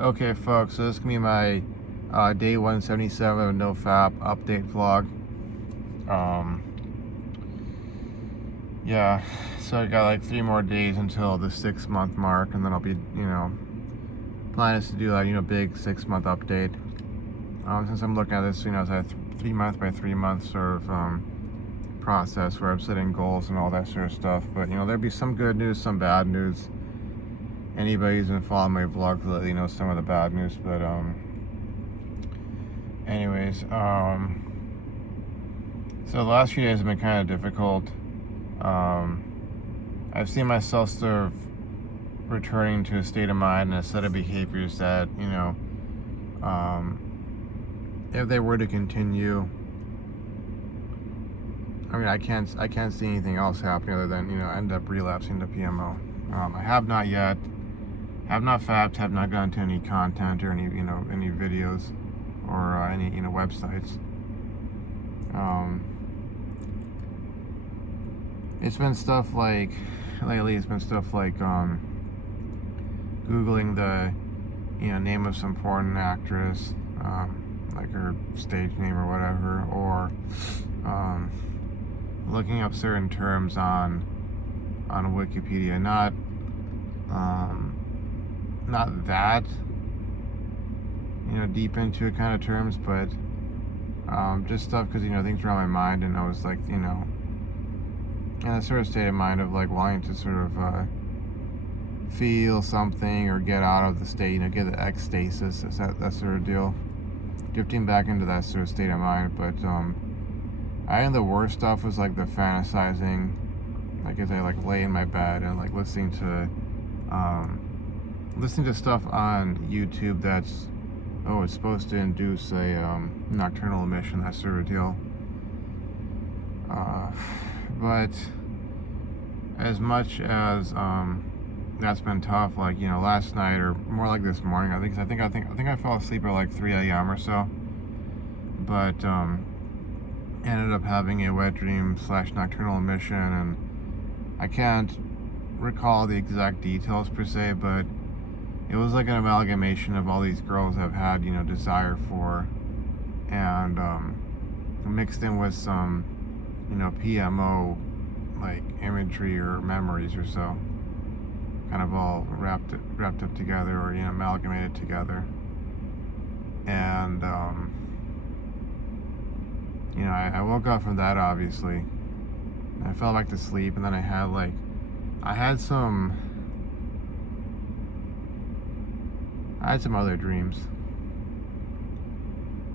Okay, folks, so this is gonna be my day 177 of Nofap update vlog. Um, yeah, so I got like 3 more days until the 6-month mark, and then I'll be, plan is to do like, big 6-month update. Since I'm looking at this, it's a 3-month by 3-month sort of process where I'm setting goals and all that sort of stuff. But there'll be some good news, some bad news. Anybody who's been following my vlogs lately knows some of the bad news, but anyways, so the last few days have been kind of difficult. I've seen myself sort of returning to a state of mind and a set of behaviors that, if they were to continue, I can't see anything else happening other than, end up relapsing to PMO. I have not yet, have not fapped, have not gone to any content or any videos or any websites. It's been stuff like, lately it's been stuff like Googling the name of some porn actress, like her stage name or whatever, or looking up certain terms on Wikipedia. Not that deep into it kind of terms, but just stuff because things were on my mind, and I was like in a sort of state of mind of like wanting to sort of feel something or get out of the state, get the ecstasis, that sort of deal, drifting back into that sort of state of mind. But I think the worst stuff was like the fantasizing, like as I like lay in my bed and like listening to stuff on YouTube that's it's supposed to induce a nocturnal emission, that sort of deal. But as much as that's been tough, like last night or more like this morning, I think I fell asleep at like 3 a.m. or so, but ended up having a wet dream / nocturnal emission, and I can't recall the exact details per se, but it was like an amalgamation of all these girls I've had desire for, and mixed in with some PMO like imagery or memories or so, kind of all wrapped up together, or amalgamated together. And I woke up from that, obviously, and I fell back to sleep, and then I had some other dreams.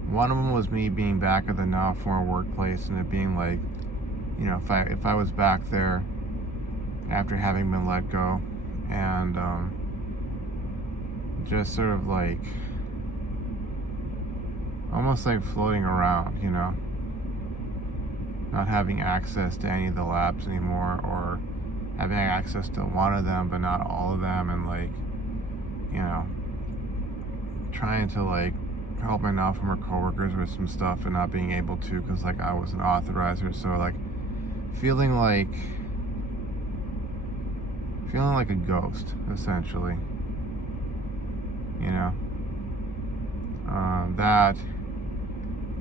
One of them was me being back at the now former workplace, and it being like, if I was back there after having been let go, and just sort of like almost like floating around, not having access to any of the labs anymore, or having access to one of them but not all of them, and like trying to like help my now former coworkers with some stuff and not being able to because like I wasn't authorized, or so like feeling like a ghost, essentially.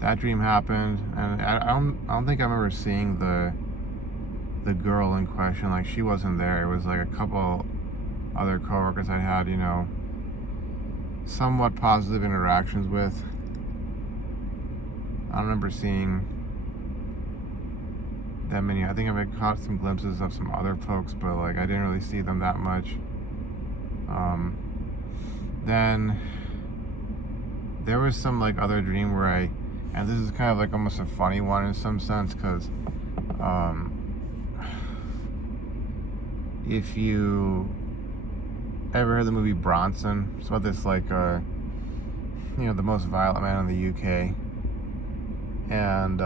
That dream happened, and I don't think I remember seeing the girl in question. Like, she wasn't there. It was like a couple other coworkers I had somewhat positive interactions with. I don't remember seeing that many. I think I've caught some glimpses of some other folks, but like I didn't really see them that much. Then there was some like other dream where and this is kind of like almost a funny one in some sense, because if you ever heard the movie Bronson, it's about this like the most violent man in the UK, and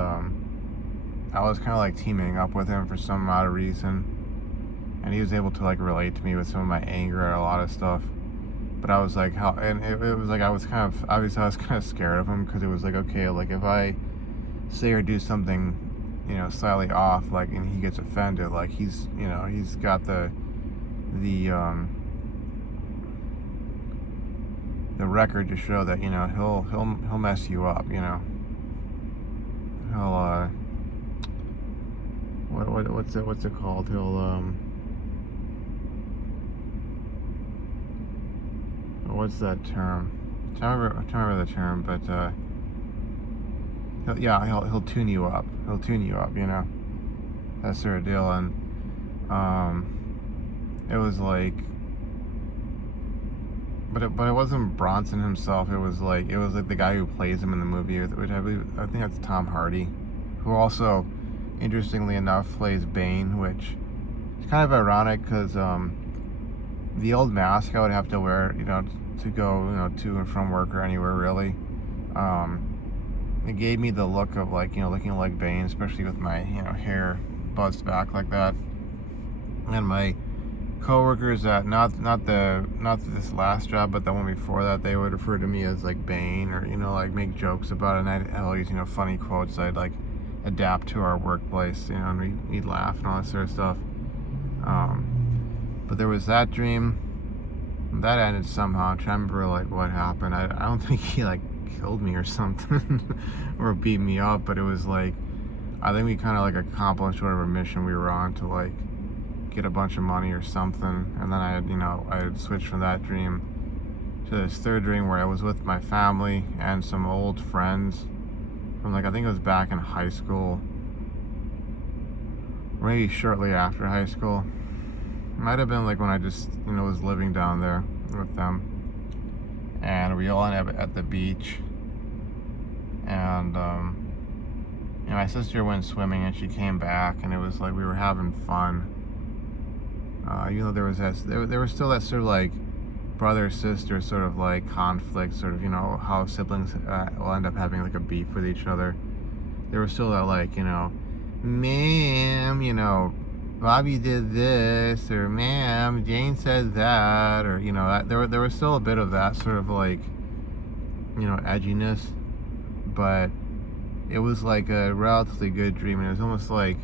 I was kind of like teaming up with him for some odd reason, and he was able to like relate to me with some of my anger at a lot of stuff. But I was like, it was like I was kind of scared of him, because it was like, okay, like if I say or do something slightly off, like, and he gets offended, like he's got the the record to show that, you know, he'll mess you up, you know. He'll what's it called? What's that term? I can't remember the term, but he'll tune you up. He'll tune you up, you know. That sort of deal. And it was like, but it wasn't Bronson himself. It was like the guy who plays him in the movie, which I think that's Tom Hardy, who also, interestingly enough, plays Bane, which is kind of ironic because the old mask I would have to wear, you know, to go, you know, to and from work or anywhere really. It gave me the look of, like, you know, looking like Bane, especially with my, you know, hair buzzed back like that. And my coworkers at not this last job, but the one before that, they would refer to me as like Bane, or, you know, like make jokes about it. And I'd have all these, you know, funny quotes I'd like adapt to our workplace, you know, and we'd laugh and all that sort of stuff. But there was that dream that ended somehow. I'm trying to remember like what happened. I don't think he like killed me or something or beat me up, but it was like, I think we kind of like accomplished whatever mission we were on to like get a bunch of money or something. And then I had switched from that dream to this third dream where I was with my family and some old friends from, like, I think it was back in high school, or maybe shortly after high school. Might have been like when I just, you know, was living down there with them, and we all ended up at the beach. And you know, my sister went swimming and she came back, and it was like we were having fun. Even though there was still that sort of like brother sister sort of like conflict, sort of, you know, how siblings will end up having like a beef with each other. There was still that, like, you know, ma'am, you know, Bobby did this, or ma'am, Jane said that, or, you know, there was still a bit of that sort of like, you know, edginess, but it was like a relatively good dream, and it was almost like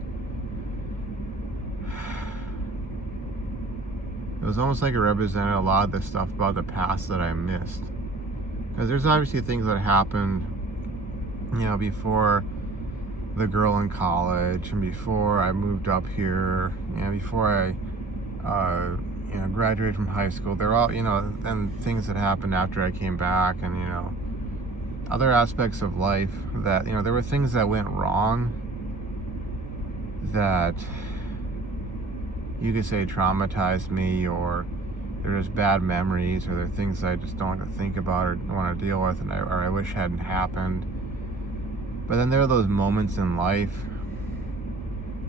it represented a lot of the stuff about the past that I missed. Because there's obviously things that happened, you know, before the girl in college, and before I moved up here, you know, before I, you know, graduated from high school. They're all, you know, and things that happened after I came back, and, you know, other aspects of life that, you know, there were things that went wrong that you could say traumatized me, or they're just bad memories, or they're things I just don't want to think about or want to deal with, and I wish hadn't happened. But then there are those moments in life,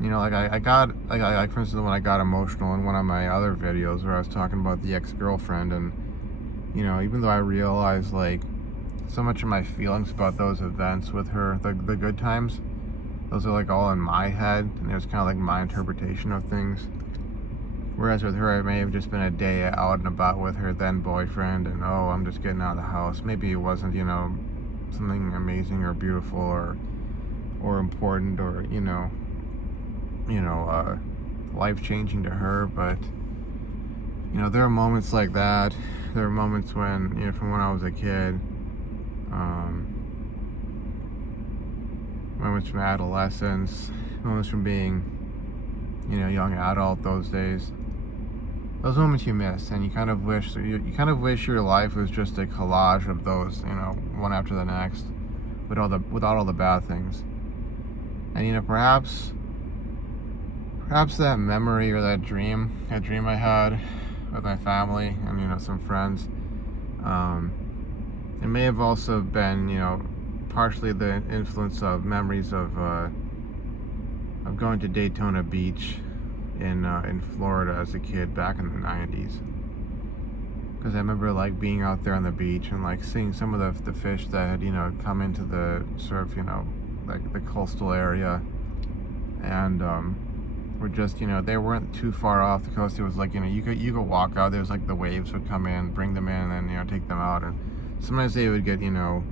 you know, like I got, like for instance, when I got emotional in one of my other videos where I was talking about the ex-girlfriend, and, you know, even though I realized like so much of my feelings about those events with her, the good times, those are like all in my head, and it was kind of like my interpretation of things. Whereas with her, it may have just been a day out and about with her then boyfriend, and, oh, I'm just getting out of the house. Maybe it wasn't, you know, something amazing or beautiful or important, or, you know, life-changing to her. But, you know, there are moments like that. There are moments when, you know, from when I was a kid, moments from adolescence, moments from being, you know, young adult those days. Those moments you miss, and you kind of wish your life was just a collage of those, you know, one after the next, without all the bad things. And, you know, perhaps that memory or that dream I had with my family and, you know, some friends, it may have also been, you know, partially the influence of memories of going to Daytona Beach in Florida as a kid back in the 90s. Because I remember like being out there on the beach and like seeing some of the fish that had, you know, come into the sort of, you know, like the coastal area, and were just, you know, they weren't too far off the coast. It was like, you know, you could walk out. There was like the waves would come in, bring them in, and, you know, take them out. And sometimes they would get, you know,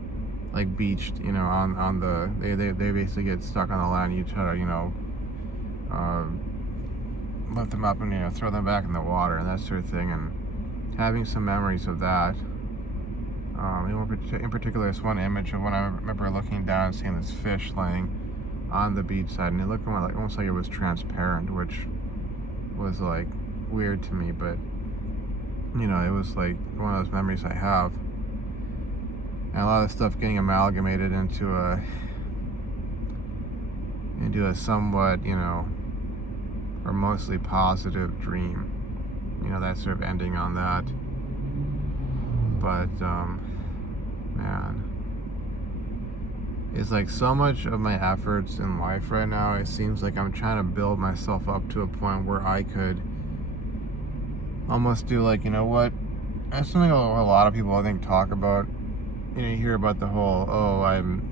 like beached, you know, on the they basically get stuck on the land. You try to, you know, lift them up and, you know, throw them back in the water and that sort of thing. And having some memories of that, In particular, this one image of when I remember looking down and seeing this fish laying on the beachside, and it looked more like almost like it was transparent, which was like weird to me, but it was like one of those memories I have. And a lot of stuff getting amalgamated into a somewhat, or mostly positive dream. That sort of ending on that. But man, it's like so much of my efforts in life right now, it seems like I'm trying to build myself up to a point where I could almost do like, that's something a lot of people I think talk about. You hear about the whole, I'm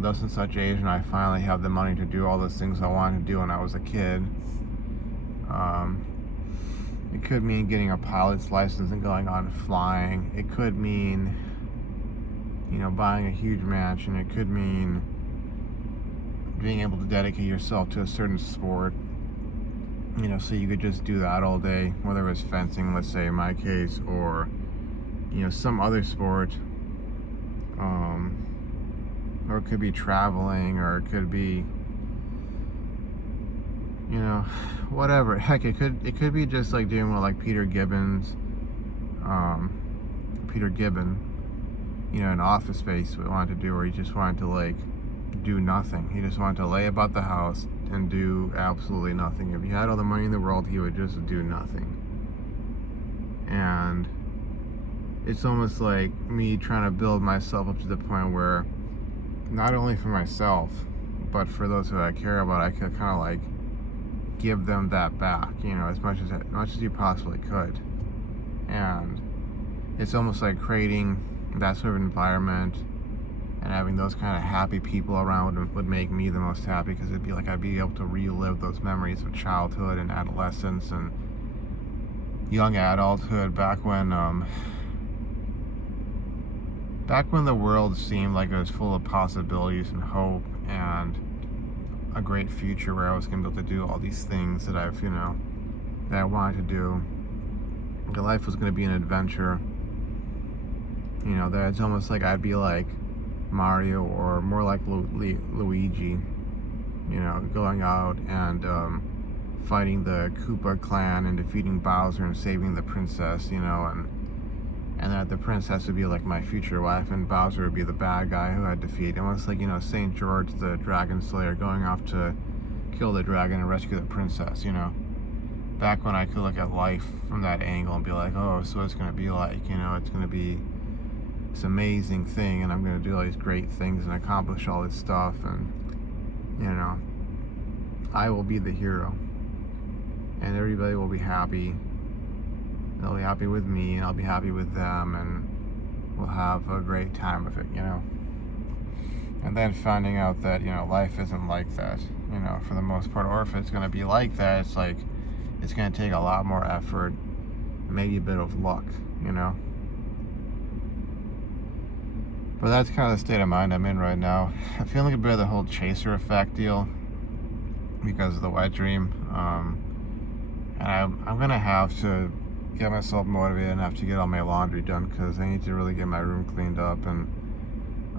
thus and such age and I finally have the money to do all those things I wanted to do when I was a kid. It could mean getting a pilot's license and going on flying. It could mean buying a huge mansion. It could mean being able to dedicate yourself to a certain sport, so you could just do that all day, whether it was fencing, let's say in my case, or some other sport, or it could be traveling, or it could be whatever. Heck, it could be just like doing what like Peter Gibbon, in Office Space wanted to do, where he just wanted to like do nothing. He just wanted to lay about the house and do absolutely nothing. If he had all the money in the world, he would just do nothing. And it's almost like me trying to build myself up to the point where not only for myself, but for those who I care about, I could kind of like give them that back, as much as you possibly could. And it's almost like creating that sort of environment and having those kind of happy people around would make me the most happy, because it'd be like I'd be able to relive those memories of childhood and adolescence and young adulthood, back when the world seemed like it was full of possibilities and hope and a great future, where I was going to be able to do all these things that that I wanted to do. The life was going to be an adventure. That it's almost like I'd be like Mario, or more like Luigi, going out and fighting the Koopa clan and defeating Bowser and saving the princess, and that the princess would be like my future wife, and Bowser would be the bad guy who I'd defeat. Almost like, St. George, the dragon slayer, going off to kill the dragon and rescue the princess, Back when I could look at life from that angle and be like, oh, so it's going to be like, it's going to be this amazing thing, and I'm going to do all these great things and accomplish all this stuff, and, I will be the hero. And everybody will be happy. They'll be happy with me, and I'll be happy with them, and we'll have a great time with it, And then finding out that, life isn't like that, for the most part. Or if it's going to be like that, it's like, it's going to take a lot more effort, maybe a bit of luck, But that's kind of the state of mind I'm in right now. I feel like a bit of the whole chaser effect deal because of the wet dream. And I'm going to have to get myself motivated enough to get all my laundry done, because I need to really get my room cleaned up, and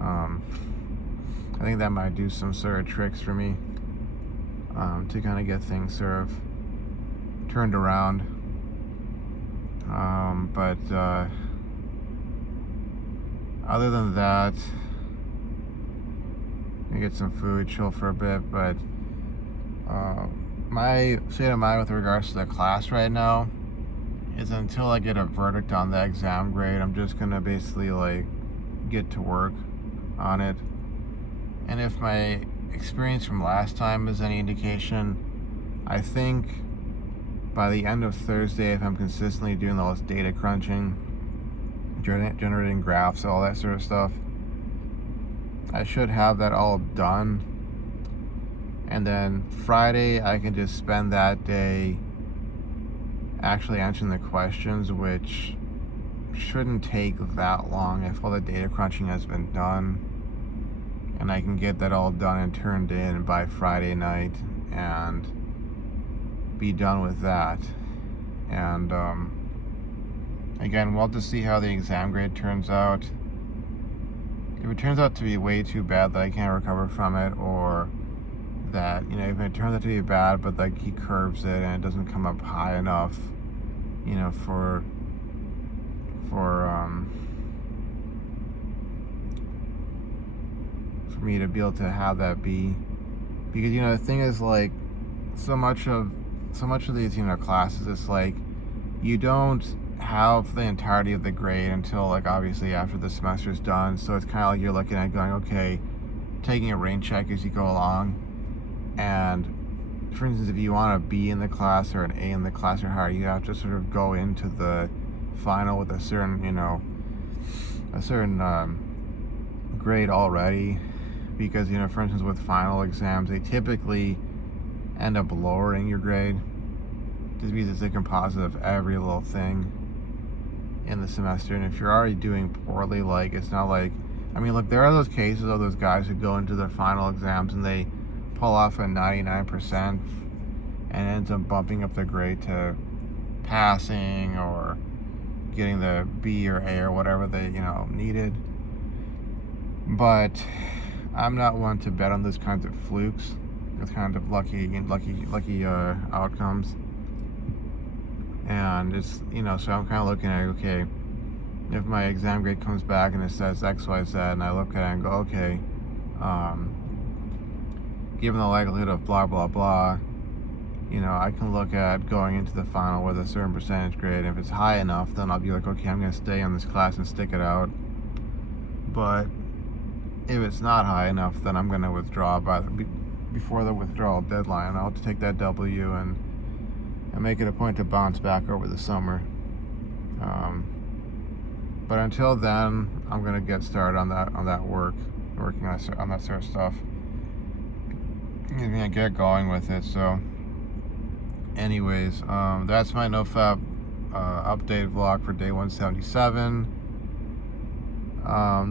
I think that might do some sort of tricks for me, to kind of get things sort of turned around. But other than that, I get some food, chill for a bit. But my state of mind with regards to the class right now is, until I get a verdict on the exam grade, I'm just gonna basically like get to work on it. And if my experience from last time is any indication, I think by the end of Thursday, if I'm consistently doing all this data crunching, generating graphs, all that sort of stuff, I should have that all done. And then Friday, I can just spend that day actually answering the questions, which shouldn't take that long if all the data crunching has been done. And I can get that all done and turned in by Friday night and be done with that. And again, we'll have to see how the exam grade turns out. if it turns out to be way too bad that I can't recover from it, or that, you know, if it turns out to be bad but like he curves it and it doesn't come up high enough, you know, for me to be able to have that be, because, you know, the thing is, like, so much of these, you know, classes, it's like you don't have the entirety of the grade until, like, obviously after the semester's done. So it's kind of like you're looking at going, okay, taking a rain check as you go along. And for instance, if you want a B in the class or an A in the class or higher, you have to sort of go into the final with a certain, you know, grade already, because, you know, for instance, with final exams, they typically end up lowering your grade just because it's a composite of every little thing in the semester. And if you're already doing poorly, like, it's not like, I mean, look, there are those cases of those guys who go into their final exams and they pull off a 99% and ends up bumping up their grade to passing or getting the B or A or whatever they, you know, needed. But I'm not one to bet on those kinds of flukes, those kind of lucky outcomes. And it's, you know, so I'm kind of looking at, okay, if my exam grade comes back and it says X, Y, Z, and I look at it and go, okay, given the likelihood of blah, blah, blah, you know, I can look at going into the final with a certain percentage grade. If it's high enough, then I'll be like, okay, I'm going to stay on this class and stick it out. But if it's not high enough, then I'm going to withdraw before the withdrawal deadline. I'll have to take that W and make it a point to bounce back over the summer. But until then, I'm going to get started on that working on that sort of stuff. I'm going to get going with it. So anyways, that's my Nofap update vlog for day 177.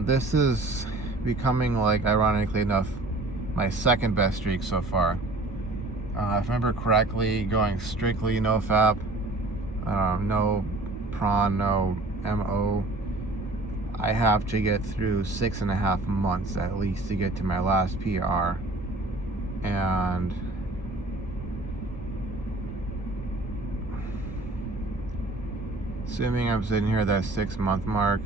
This is becoming, like, ironically enough, my second best streak so far. If I remember correctly, going strictly Nofap, no prawn, no MO, I have to get through 6.5 months at least to get to my last PR. And assuming I'm sitting here at that 6-month mark,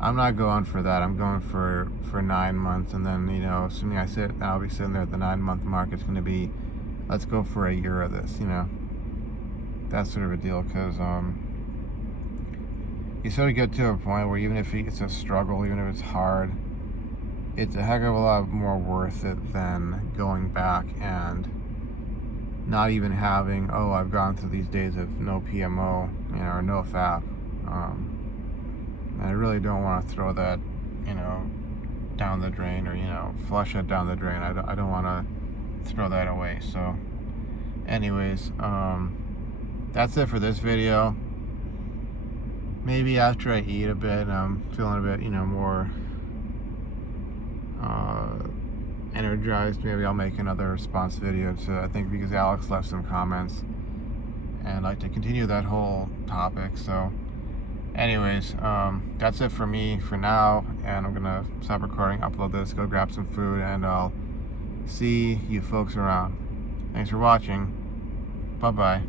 I'm not going for that. I'm going for 9 months, and then, you know, assuming I'll be sitting there at the 9-month mark, it's going to be, let's go for a year of this, you know. That's sort of a deal, because you sort of get to a point where even if it's a struggle, even if it's hard, it's a heck of a lot more worth it than going back and not even having, oh, I've gone through these days of no PMO, you know, or no FAP. And I really don't want to throw that, you know, down the drain, or, you know, flush it down the drain. I don't want to throw that away. So anyways, that's it for this video. Maybe after I eat a bit, I'm feeling a bit, you know, more energized, maybe I'll make another response video to, I think, because Alex left some comments, and I'd like to continue that whole topic. So anyways, that's it for me for now, and I'm gonna stop recording, upload this, go grab some food, and I'll see you folks around. Thanks for watching. Bye bye.